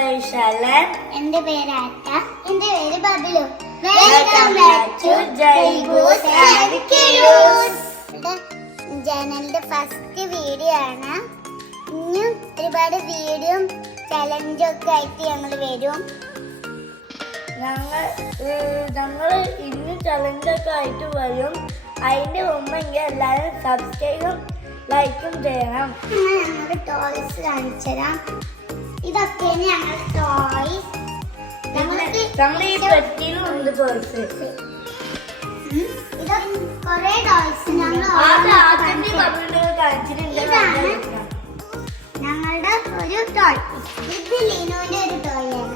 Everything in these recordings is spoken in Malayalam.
വൈശാലൻ. എന്റെ പേര് ആറ്റ. എന്റെ പേര് ബബിലു. വെൽക്കം ബാക്ക് ടു ജയ്ബൂസ് ആൻഡ് കിയൂസ്. ചാനലിന്റെ ഫസ്റ്റ് വീഡിയോ ആണ്. ഇനിയും ഒരുപാട് വീഡിയോയും ചലഞ്ചും ഒക്കെ ആയിട്ട് ഞങ്ങൾ വരും. ഞങ്ങൾ ഇന്ന് ചലഞ്ചൊക്കെ ആയിട്ട് വരും. അതിന്റെ മുമ്പ് എല്ലാവരും സബ്സ്ക്രൈബും ലൈക്കും ചെയ്യണം. ഞങ്ങളുടെ ടോയ്സ് കാണിച്ചുതരാം. ഇതൊക്കെയാണ് ഞങ്ങളുടെ ടോയ്സ്. ഞങ്ങൾ ഈ പെട്ടിയിലുണ്ട് ടോയ്സ്. ഇത് കുറെ ടോയ്സ് ഇതാണ് ഞങ്ങളുടെ ഒരു ടോയ്. ഇത് ലീനുവിന്റെ ഒരു ടോയ് ആണ്.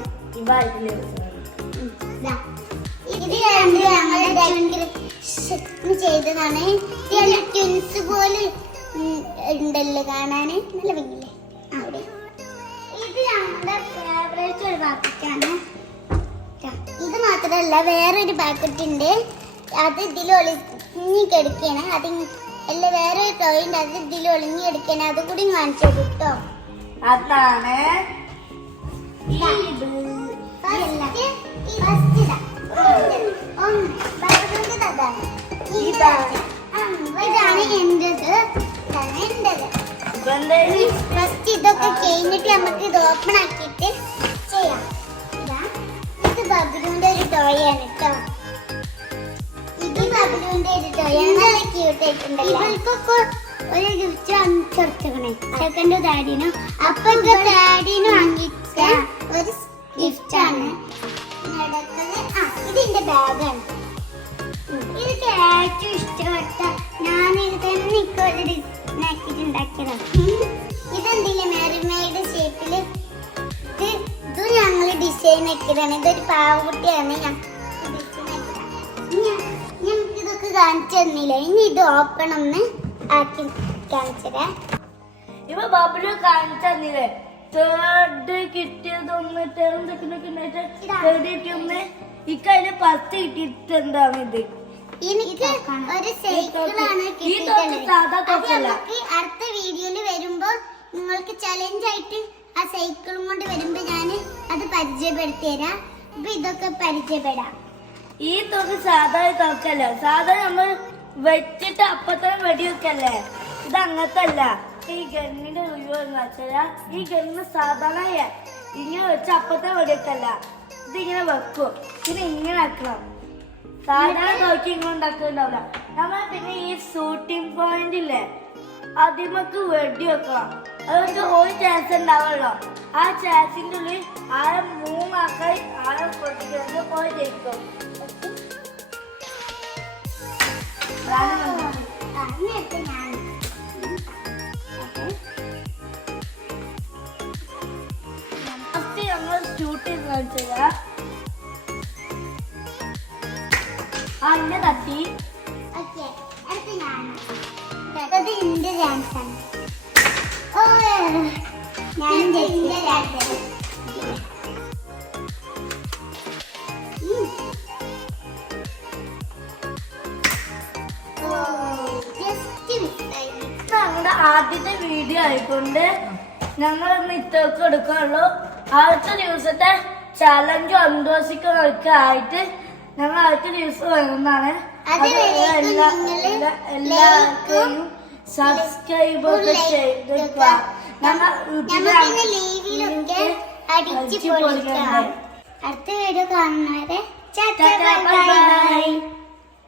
ഇത് ഞങ്ങളുടെ ചെയ്തതാണ്. ട്വിൻസ് പോലെ ഉണ്ടല്ലോ കാണാന്, നല്ല ഭംഗിയില്ലേ അവിടെ. ഇത് ഞങ്ങളുടെ ഫേവറേറ്റ് ഒരു പാക്കറ്റാണ്. ഇത് മാത്രമല്ല വേറൊരു പാക്കറ്റ് ഉണ്ട്. അത് ഇതിൽ ഒളിഞ്ഞി കിടക്കുകയാണ്. അത് അല്ല വേറൊരു ടോയ് ഉണ്ട്. അത് ഇതിൽ ഒളിഞ്ഞി കിടക്കുകയാണ്. അതും കൂടി കാണിച്ചു കേട്ടോ. അതാണ് ഇതാണ് എന്റേത്. ഫസ്റ്റ് ഇതൊക്കെ കഴിഞ്ഞിട്ട് നമുക്ക് ഇത് ഓപ്പൺ ആക്കിയിട്ട് ചെയ്യാം. ഇത് ബബ്ലുവിന്റെ ഒരു ടോയ് ആണ് കേട്ടോ. ഇത് ബബ്ലുവിന്റെ ഒരു ടോയ് ആണ്. നല്ല ക്യൂട്ട് ആയിട്ടുണ്ടല്ലോ. ഇവർക്കൊക്കെ ഒരു ഗിഫ്റ്റ് വാങ്ങിച്ചെടുത്തേ. സെക്കൻഡ് ഡാഡിനും അപ്പൊ ഡാഡിനും വാങ്ങിച്ച ഒരു ഗിഫ്റ്റ് ആണ്. ഇതിന്റെ ബാഗാണ്. ഇത് ഏറ്റവും ഇഷ്ടപ്പെട്ട ഞാൻ ഇത് തന്നെ ഉണ്ടാക്കിയതാണ്. ഇതെന്തില്ലേ മെർമെയ്ഡ് ഷേപ്പില് ഇത് ഞങ്ങള് ഡിസൈൻ ആക്കിയതാണ്. ഇതൊരു പാവക്കുട്ടിയാണ്. ഞങ്ങൾക്ക് ഇതൊക്കെ കാണിച്ചു തന്നില്ല. ഇനി ഇത് ഓപ്പൺ ഒന്ന് ആക്കി കാണിച്ചതേ. ഇപ്പൊ ബബിലു കാണിച്ചു തന്നില്ലേ തേർഡ് കിട്ടിയതൊന്ന് ഇക്കതിന് 10 കിട്ടിയിട്ടുണ്ടാവും. ഇത് എനിക്ക് ഒരു സൈക്കിളാണ് കിട്ടിയിട്ടുള്ളത്. അടുത്ത വീഡിയോയിൽ വരുമ്പോ നിങ്ങൾക്ക് ചലഞ്ച് ആയിട്ട് ആ സൈക്കിളും കൊണ്ട് വരുമ്പോ ഞാൻ അത് പരിചയപ്പെടുത്തി തരാം. ഇപ്പൊ ഇതൊക്കെ പരിചയപ്പെടാം. ഈ തോക്ക് സാധാരണ തോക്കല്ല. സാധാരണ നമ്മൾ വെച്ചിട്ട് അപ്പത്തന്നെ വെടിവെക്കല്ലേ. ഇത് അങ്ങനത്തെ അല്ല. ഈ ഗണ്ണിന്റെ വെച്ചാ ഈ ഗണ്ണ് സാധാരണ ഇങ്ങനെ വെച്ച് അപ്പത്തെ വെടിവെക്കല്ല. ഇതിങ്ങനെ വെക്കും. ഇങ്ങനെ ആക്കണം. സാധാരണ നോക്കി ഇങ്ങനെ ഉണ്ടാക്കുന്നുണ്ടാവില്ല. നമ്മൾ പിന്നെ ഈ ഷൂട്ടിംഗ് പോയിന്റ് ഇല്ലേ അതിമക്ക് വെടി വെക്കണം. അതൊക്കെ ഒരു ചാൻസ് ഉണ്ടാവുമല്ലോ. ആ ചാൻസിന്റെ ഉള്ളിൽ ആഴം 3 ആൾക്കാർ ആഴം പൊട്ടിക്കുന്നത് പോയി ജയിക്കും. ഞങ്ങൾ ഷൂട്ട് ചെയ്ത് കാണിച്ചാ അതിന്റെ തട്ടി ഇന്റെ ചാൻസ് ആണ്. ഞങ്ങളുടെ ആദ്യത്തെ വീഡിയോ ആയിക്കൊണ്ട് ഞങ്ങളൊന്ന് ഇത്രയൊക്കെ എടുക്കാനുള്ളൂ. അടുത്ത ദിവസത്തെ ചലഞ്ചും അന്തോഷിക്കുന്നതൊക്കെ ആയിട്ട് ഞങ്ങൾ അടുത്ത ദിവസം വരുന്നതാണ്. എല്ലാവർക്കും സബ്സ്ക്രൈബ് ഒക്കെ ചെയ്തിട്ട് അടുത്ത വീഡിയോ കാണുന്നവരെ ബൈ ബൈ.